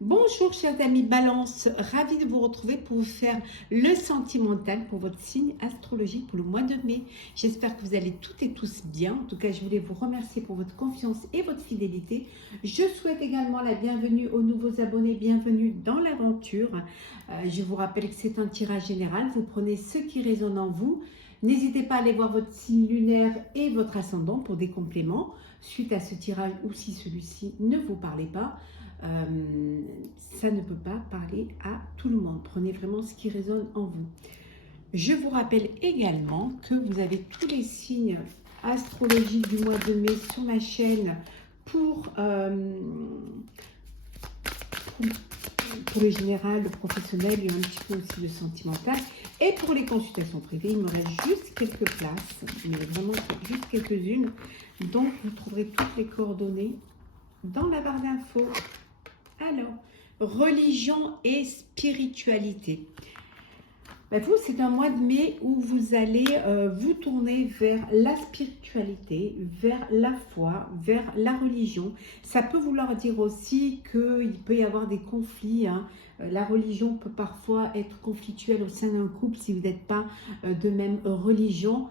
Bonjour chers amis Balance, ravie de vous retrouver pour vous faire le sentimental pour votre signe astrologique pour le mois de mai. J'espère que vous allez toutes et tous bien. En tout cas, je voulais vous remercier pour votre confiance et votre fidélité. Je souhaite également la bienvenue aux nouveaux abonnés, bienvenue dans l'aventure. Je vous rappelle que c'est un tirage général, vous prenez ce qui résonne en vous. N'hésitez pas à aller voir votre signe lunaire et votre ascendant pour des compléments suite à ce tirage ou si celui-ci ne vous parlait pas. Ça ne peut pas parler à tout le monde. Prenez vraiment ce qui résonne en vous. Je vous rappelle également que vous avez tous les signes astrologiques du mois de mai sur ma chaîne pour le général, le professionnel et un petit peu aussi le sentimental. Et pour les consultations privées, il me reste juste quelques places, mais vraiment juste quelques-unes. Donc, vous trouverez toutes les coordonnées dans la barre d'infos. Alors, religion et spiritualité. Ben vous, c'est un mois de mai où vous allez vous tourner vers la spiritualité, vers la foi, vers la religion. Ça peut vouloir dire aussi qu'il peut y avoir des conflits. La religion peut parfois être conflictuelle au sein d'un couple si vous n'êtes pas de même religion.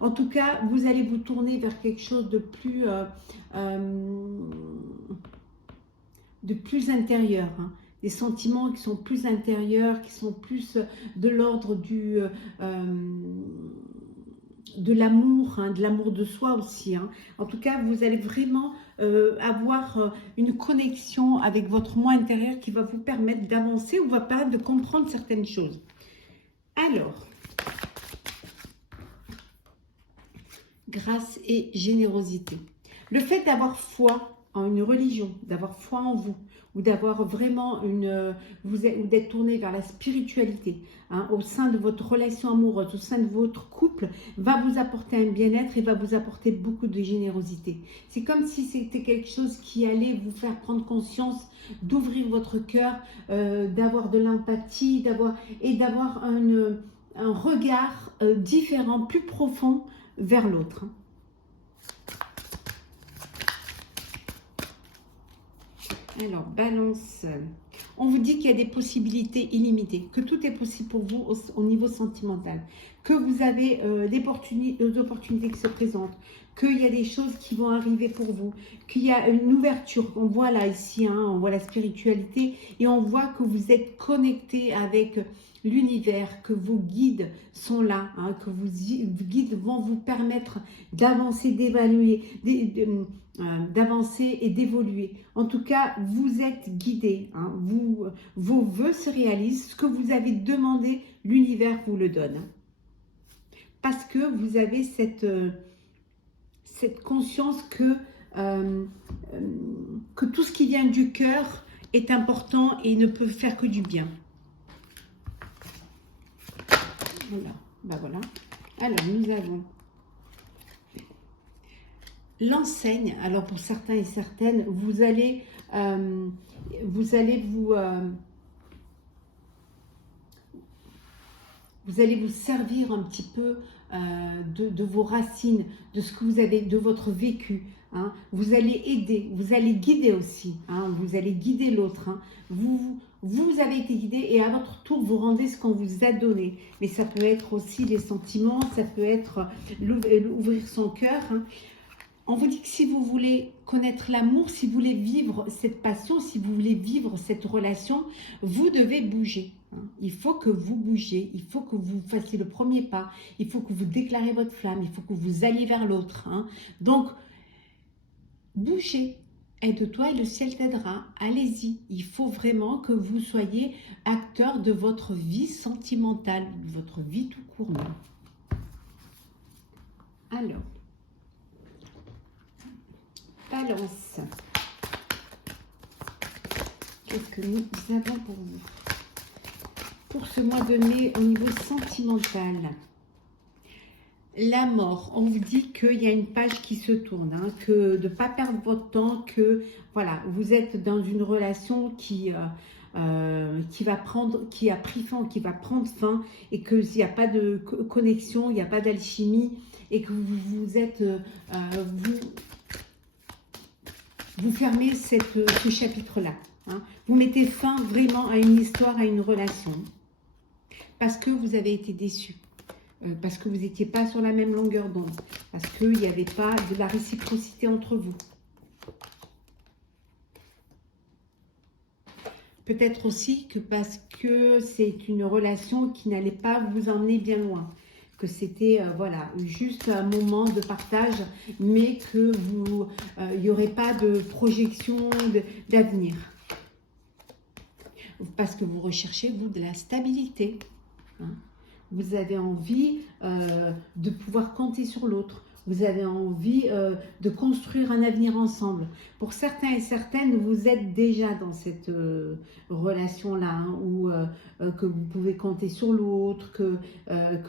En tout cas, vous allez vous tourner vers quelque chose de plus intérieur, des sentiments qui sont plus intérieurs, qui sont plus de l'ordre de l'amour de soi aussi. En tout cas, vous allez vraiment avoir une connexion avec votre moi intérieur qui va vous permettre d'avancer ou va permettre de comprendre certaines choses. Alors, grâce et générosité. Le fait d'avoir foi en une religion, d'avoir foi en vous, ou d'avoir vraiment ou d'être tourné vers la spiritualité, au sein de votre relation amoureuse, au sein de votre couple, va vous apporter un bien-être et va vous apporter beaucoup de générosité. C'est comme si c'était quelque chose qui allait vous faire prendre conscience, d'ouvrir votre cœur, d'avoir de l'empathie, d'avoir un regard différent, plus profond vers l'autre. Alors, Balance, on vous dit qu'il y a des possibilités illimitées, que tout est possible pour vous au niveau sentimental, que vous avez des opportunités qui se présentent, qu'il y a des choses qui vont arriver pour vous, qu'il y a une ouverture. On voit là ici, on voit la spiritualité et on voit que vous êtes connecté avec l'univers, que vos guides sont là, que vos guides vont vous permettre d'avancer, d'évaluer, d'avancer et d'évoluer. En tout cas, vous êtes guidé. Vos vœux se réalisent. Ce que vous avez demandé, l'univers vous le donne. Parce que vous avez cette conscience que tout ce qui vient du cœur est important et ne peut faire que du bien. Voilà. Alors, nous avons l'enseigne. Alors, pour certains et certaines, vous allez vous servir un petit peu de vos racines, de ce que vous avez, de votre vécu. Vous allez aider, vous allez guider aussi. Vous allez guider l'autre. Vous avez été guidé et à votre tour, vous rendez ce qu'on vous a donné. Mais ça peut être aussi les sentiments, ça peut être ouvrir son cœur. On vous dit que si vous voulez connaître l'amour, si vous voulez vivre cette passion, si vous voulez vivre cette relation, vous devez bouger. Il faut que vous bougiez, il faut que vous fassiez le premier pas, il faut que vous déclarez votre flamme, il faut que vous alliez vers l'autre. Donc, bougez. Aide-toi et le ciel t'aidera. Allez-y. Il faut vraiment que vous soyez acteur de votre vie sentimentale, de votre vie tout court. Alors, Balance. Qu'est-ce que nous avons pour vous? Pour ce mois de mai, au niveau sentimental, la mort, on vous dit qu'il y a une page qui se tourne, que de ne pas perdre votre temps, que voilà, vous êtes dans une relation qui va prendre fin et qu'il n'y a pas de connexion, il n'y a pas d'alchimie et que vous fermez ce chapitre-là. hein. Vous mettez fin vraiment à une histoire, à une relation. Parce que vous avez été déçu. Parce que vous n'étiez pas sur la même longueur d'onde. Parce qu'il n'y avait pas de la réciprocité entre vous. Peut-être aussi que parce que c'est une relation qui n'allait pas vous emmener bien loin. Que c'était voilà, juste un moment de partage, mais que vous, il n'y aurait pas de projection d'avenir. Parce que vous recherchez, vous, de la stabilité. Hein. Vous avez envie de pouvoir compter sur l'autre. Vous avez envie de construire un avenir ensemble. Pour certains et certaines, vous êtes déjà dans cette relation-là, hein, où que vous pouvez compter sur l'autre, que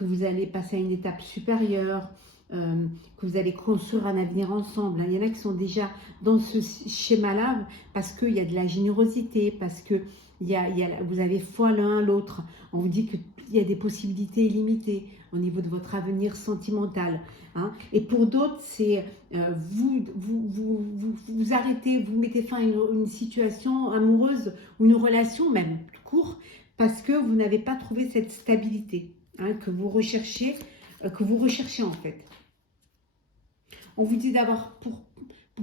vous allez passer à une étape supérieure, que vous allez construire un avenir ensemble. Hein. Il y en a qui sont déjà dans ce schéma-là parce qu'il y a de la générosité, parce que vous avez foi l'un à l'autre. On vous dit qu'il y a des possibilités illimitées au niveau de votre avenir sentimental. Hein. Et pour d'autres, c'est vous arrêtez, vous mettez fin à une situation amoureuse ou une relation même, tout court, parce que vous n'avez pas trouvé cette stabilité, hein, que vous recherchez en fait. On vous dit d'avoir, pour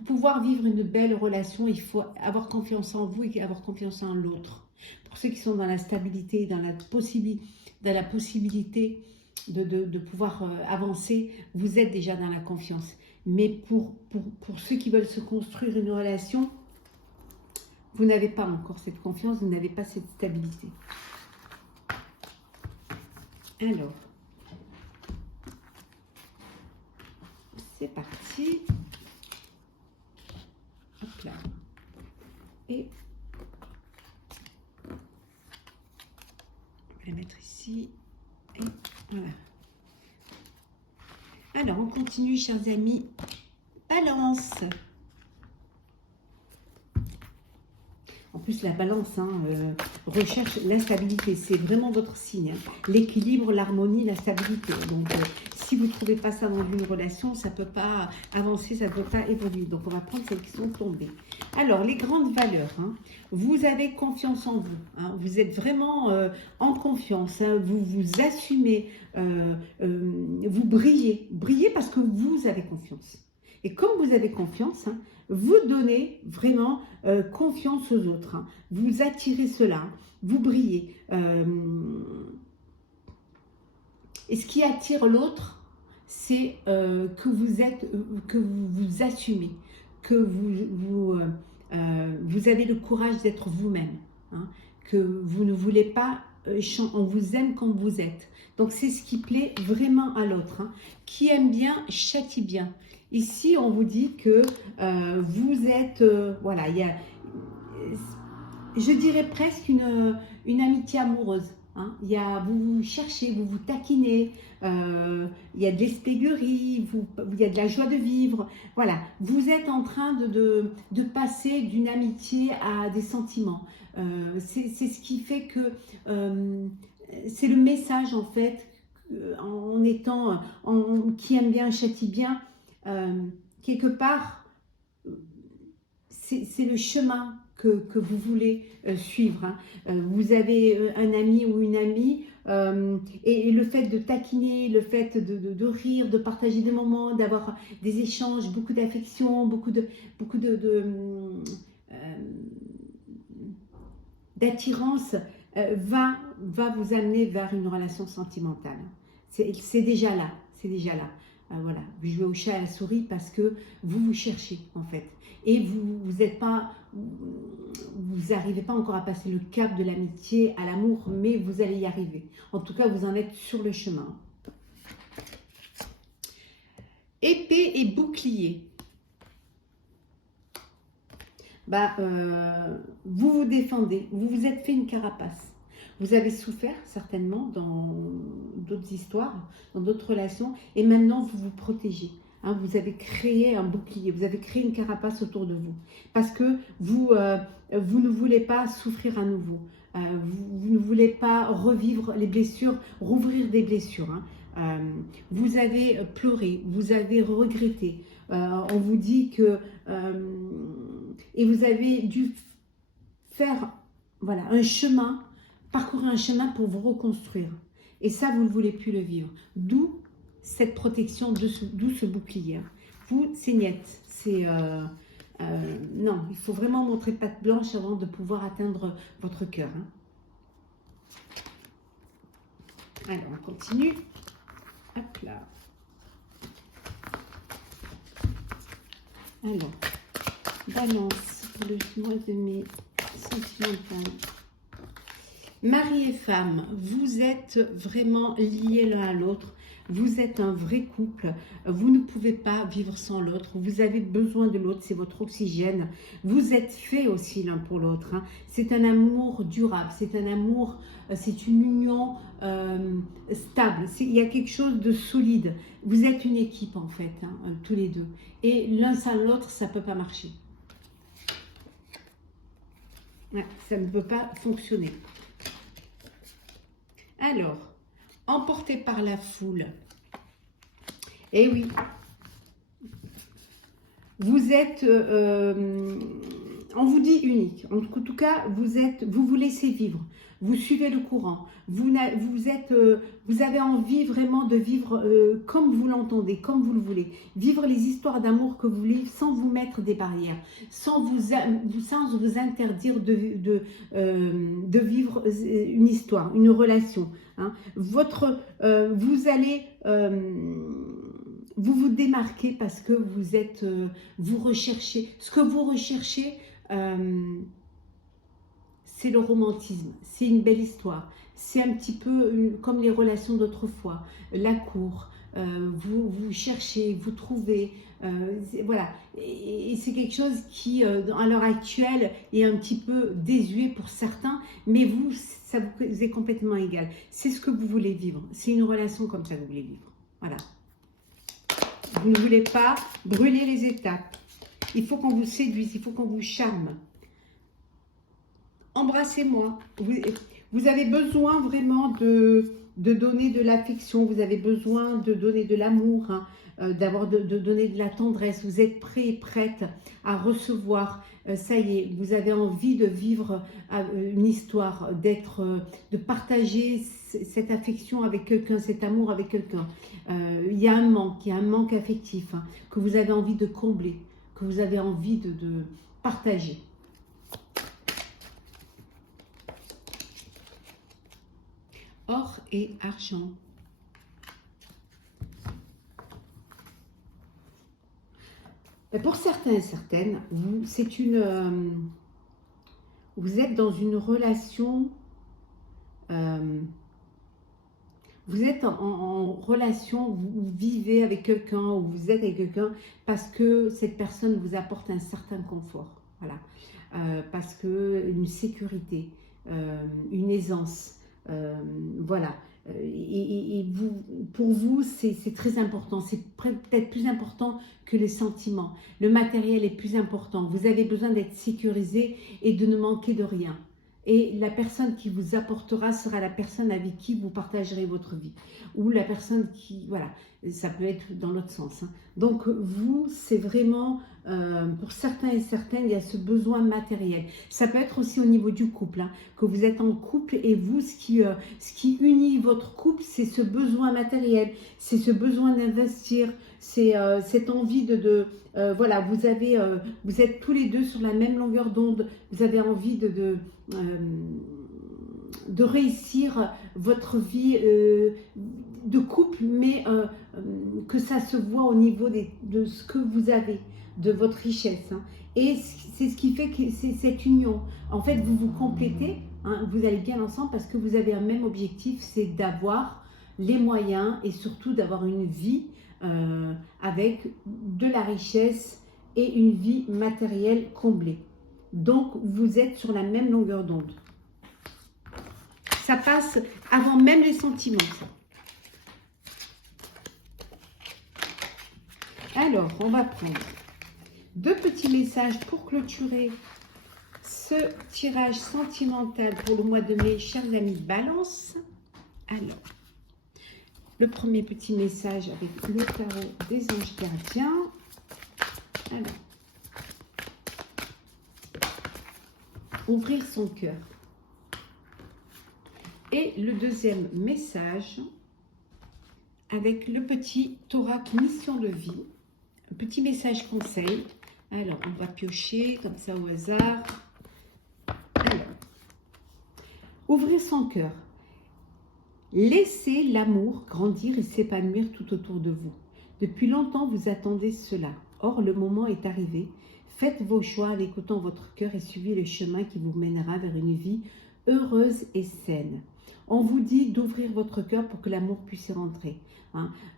pouvoir vivre une belle relation, il faut avoir confiance en vous et avoir confiance en l'autre. Pour ceux qui sont dans la stabilité, dans la possibilité de pouvoir avancer, vous êtes déjà dans la confiance. Mais pour ceux qui veulent se construire une relation, vous n'avez pas encore cette confiance, vous n'avez pas cette stabilité. Alors, c'est parti. Hop là. Et on va la mettre ici. Et voilà. Alors, on continue, chers amis. Balance. En plus, la balance recherche la stabilité. C'est vraiment votre signe. Hein. L'équilibre, l'harmonie, la stabilité. Donc, si vous ne trouvez pas ça dans une relation, ça ne peut pas avancer, ça ne peut pas évoluer. Donc, on va prendre celles qui sont tombées. Alors, les grandes valeurs. Hein. Vous avez confiance en vous. Hein. Vous êtes vraiment en confiance. Hein. Vous vous assumez. Vous brillez. Brillez parce que vous avez confiance. Et comme vous avez confiance, hein, vous donnez vraiment confiance aux autres. Hein. Vous attirez cela, vous brillez. Et ce qui attire l'autre, c'est que vous vous assumez, que vous avez le courage d'être vous-même, hein, que vous ne voulez pas, on vous aime comme vous êtes. Donc c'est ce qui plaît vraiment à l'autre. Hein. Qui aime bien, châtie bien. Ici, on vous dit que vous êtes, voilà, il y a, je dirais presque une amitié amoureuse. Hein. Vous vous cherchez, vous vous taquinez, il y a de l'espièglerie, il y a de la joie de vivre. Voilà, vous êtes en train de passer d'une amitié à des sentiments. C'est ce qui fait que c'est le message en fait, en étant, qui aime bien, châtie bien. Quelque part, c'est le chemin que vous voulez suivre. Hein. Vous avez un ami ou une amie et le fait de taquiner, le fait de rire, de partager des moments, d'avoir des échanges, beaucoup d'affection, beaucoup d'attirance va vous amener vers une relation sentimentale. C'est déjà là, c'est déjà là. Voilà, vous jouez au chat à la souris parce que vous cherchez en fait. Et vous n'arrivez pas encore à passer le cap de l'amitié à l'amour, mais vous allez y arriver. En tout cas, vous en êtes sur le chemin. Épée et bouclier. Vous vous défendez, vous vous êtes fait une carapace. Vous avez souffert certainement dans d'autres histoires, dans d'autres relations, et maintenant vous vous protégez. Hein, vous avez créé un bouclier, vous avez créé une carapace autour de vous, parce que vous ne voulez pas souffrir à nouveau. Vous ne voulez pas revivre les blessures, rouvrir des blessures. Hein. Vous avez pleuré, vous avez regretté. On vous dit que et vous avez dû faire voilà, un chemin, parcourir un chemin pour vous reconstruire. Et ça, vous ne voulez plus le vivre. D'où cette protection, d'où ce bouclier. Vous, c'est net. C'est... non, il faut vraiment montrer patte blanche avant de pouvoir atteindre votre cœur. Hein. Alors, on continue. Hop là. Alors, balance pour le mois de mai, sentimental. Mari et femme, vous êtes vraiment liés l'un à l'autre. Vous êtes un vrai couple. Vous ne pouvez pas vivre sans l'autre. Vous avez besoin de l'autre. C'est votre oxygène. Vous êtes faits aussi l'un pour l'autre. Hein. C'est un amour durable. C'est un amour, c'est une union stable. Il y a quelque chose de solide. Vous êtes une équipe en fait, hein, tous les deux. Et l'un sans l'autre, ça ne peut pas marcher. Ouais, ça ne peut pas fonctionner. Alors, emporté par la foule. Eh oui, vous êtes, on vous dit unique. En tout cas, vous vous laissez vivre. Vous suivez le courant. Vous avez envie vraiment de vivre comme vous l'entendez, comme vous le voulez. Vivre les histoires d'amour que vous voulez sans vous mettre des barrières, sans vous interdire de vivre une histoire, une relation. Hein. Vous allez... vous vous démarquez parce que vous recherchez. Ce que vous recherchez, c'est le romantisme, c'est une belle histoire. C'est un petit peu comme les relations d'autrefois, la cour. Vous cherchez, vous trouvez, voilà. Et c'est quelque chose qui, à l'heure actuelle, est un petit peu désuet pour certains, mais vous, ça vous est complètement égal. C'est ce que vous voulez vivre. C'est une relation comme ça que vous voulez vivre. Voilà. Vous ne voulez pas brûler les étapes. Il faut qu'on vous séduise, il faut qu'on vous charme. Embrassez-moi. Vous avez besoin vraiment de donner de l'affection. Vous avez besoin de donner de l'amour, hein, de donner de la tendresse. Vous êtes prêt et prête à recevoir. Ça y est, vous avez envie de vivre une histoire, de partager cette affection avec quelqu'un, cet amour avec quelqu'un. Il y a un manque affectif, hein, que vous avez envie de combler, que vous avez envie de partager. Or et argent. Pour certains et certaines, vous êtes dans une relation, vous êtes en relation, vous vivez avec quelqu'un ou vous êtes avec quelqu'un parce que cette personne vous apporte un certain confort, voilà, parce que une sécurité, une aisance. Voilà, et pour vous, c'est très important, c'est peut-être plus important que les sentiments. Le matériel est plus important. Vous avez besoin d'être sécurisé et de ne manquer de rien. Et la personne qui vous apportera sera la personne avec qui vous partagerez votre vie. Ou la personne qui, voilà, ça peut être dans l'autre sens. Hein. Donc vous, c'est vraiment, pour certains et certaines, il y a ce besoin matériel. Ça peut être aussi au niveau du couple, hein, que vous êtes en couple et vous, ce qui unit votre couple, c'est ce besoin matériel, c'est ce besoin d'investir, c'est cette envie voilà, vous êtes tous les deux sur la même longueur d'onde, vous avez envie de réussir votre vie de couple, mais que ça se voit au niveau de ce que vous avez, de votre richesse. Hein. Et c'est ce qui fait que c'est cette union. En fait, vous vous complétez, hein, vous allez bien ensemble parce que vous avez un même objectif, c'est d'avoir les moyens et surtout d'avoir une vie avec de la richesse et une vie matérielle comblée. Donc, vous êtes sur la même longueur d'onde. Ça passe avant même les sentiments, ça. Alors, on va prendre 2 petits messages pour clôturer ce tirage sentimental pour le mois de mai, chers amis Balance. Alors, le premier petit message avec le tarot des anges gardiens. Alors, Ouvrir son cœur. Et le deuxième message, avec le petit Torah mission de vie, un petit message conseil. Alors, on va piocher comme ça au hasard. Alors, ouvrir son cœur. Laissez l'amour grandir et s'épanouir tout autour de vous. Depuis longtemps, vous attendez cela. Or, le moment est arrivé. Faites vos choix en écoutant votre cœur et suivez le chemin qui vous mènera vers une vie heureuse et saine. On vous dit d'ouvrir votre cœur pour que l'amour puisse y rentrer.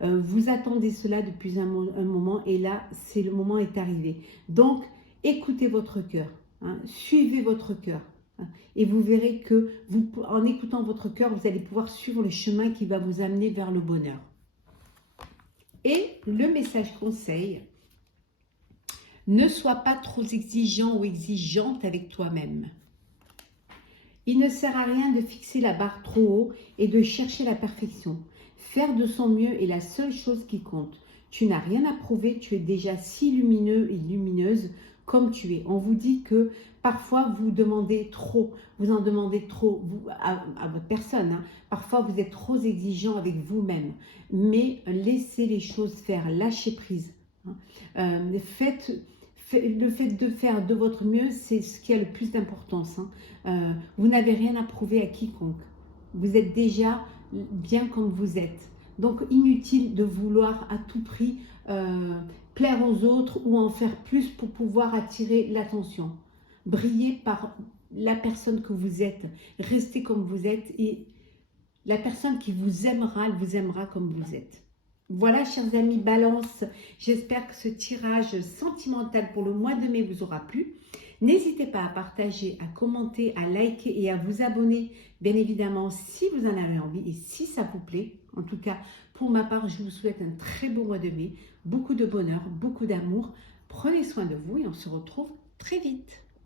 Vous attendez cela depuis un moment et là, le moment est arrivé. Donc, écoutez votre cœur. Suivez votre cœur. Et vous verrez que en écoutant votre cœur, vous allez pouvoir suivre le chemin qui va vous amener vers le bonheur. Et le message conseil, ne sois pas trop exigeant ou exigeante avec toi-même. Il ne sert à rien de fixer la barre trop haut et de chercher la perfection. Faire de son mieux est la seule chose qui compte. Tu n'as rien à prouver, tu es déjà si lumineux et lumineuse comme tu es. On vous dit que parfois vous demandez trop, vous en demandez trop à votre personne. Parfois vous êtes trop exigeant avec vous-même. Mais laissez les choses faire, lâchez prise. Le fait de faire de votre mieux, c'est ce qui a le plus d'importance. Vous n'avez rien à prouver à quiconque. Vous êtes déjà bien comme vous êtes. Donc, inutile de vouloir à tout prix plaire aux autres ou en faire plus pour pouvoir attirer l'attention. Brillez par la personne que vous êtes. Restez comme vous êtes et la personne qui vous aimera, elle vous aimera comme vous êtes. Voilà, chers amis Balance, j'espère que ce tirage sentimental pour le mois de mai vous aura plu. N'hésitez pas à partager, à commenter, à liker et à vous abonner, bien évidemment, si vous en avez envie et si ça vous plaît. En tout cas, pour ma part, je vous souhaite un très beau mois de mai, beaucoup de bonheur, beaucoup d'amour. Prenez soin de vous et on se retrouve très vite.